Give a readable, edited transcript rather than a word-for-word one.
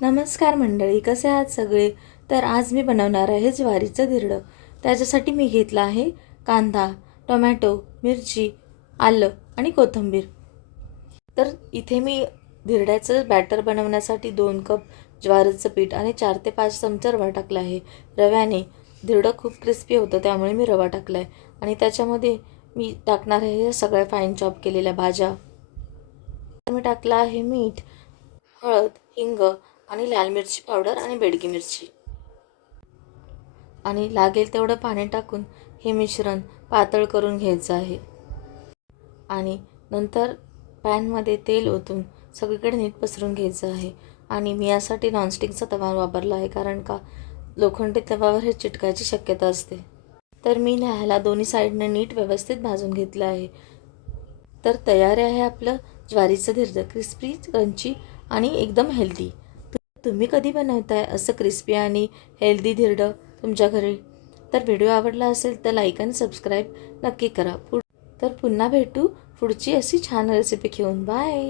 नमस्कार मंडळी, कसे आहात सगळे? तर आज मी बनवणार आहे ज्वारीचं धिरडं. त्याच्यासाठी मी घेतला आहे कांदा, टोमॅटो, मिरची, आलं आणि कोथिंबीर. तर इथे मी धिरड्याचं बॅटर बनवण्यासाठी 2 कप ज्वारीचं पीठ आणि 4 ते 5 चमचे रवा टाकला आहे. रव्याने धिरडं खूप क्रिस्पी होतं, त्यामुळे मी रवा टाकला आहे. आणि त्याच्यामध्ये मी टाकणार आहे या सगळ्या फाईन चॉप केलेल्या भाज्या. मी टाकला आहे मीठ, हळद, हिंग आणि लाल मिरची पावडर आणि बेडगी मिरची. आणि लागेल तेवढं पाणी टाकून हे मिश्रण पातळ करून घ्यायचं आहे. आणि नंतर पॅनमध्ये तेल ओतून सगळीकडे नीट पसरून घ्यायचं आहे. आणि मी यासाठी नॉनस्टिकचा तवा वापरला आहे, कारण का लोखंडी तव्यावर हे चिटकायची शक्यता असते. तर मी ह्याला दोन्ही साईडने नीट व्यवस्थित भाजून घेतलं आहे. तर तयार आहे आपलं ज्वारीचं धिरडं, क्रिस्पी, क्रंची आणि एकदम हेल्दी. तुम्ही कधी बनवताय असं क्रिस्पी आणि हेल्दी धिरडं तुमच्या घरी? तर व्हिडिओ आवडला असेल तर लाईक आणि सबस्क्राईब नक्की करा. तर पुन्हा भेटू पुढची अशी छान रेसिपी घेऊन. बाय.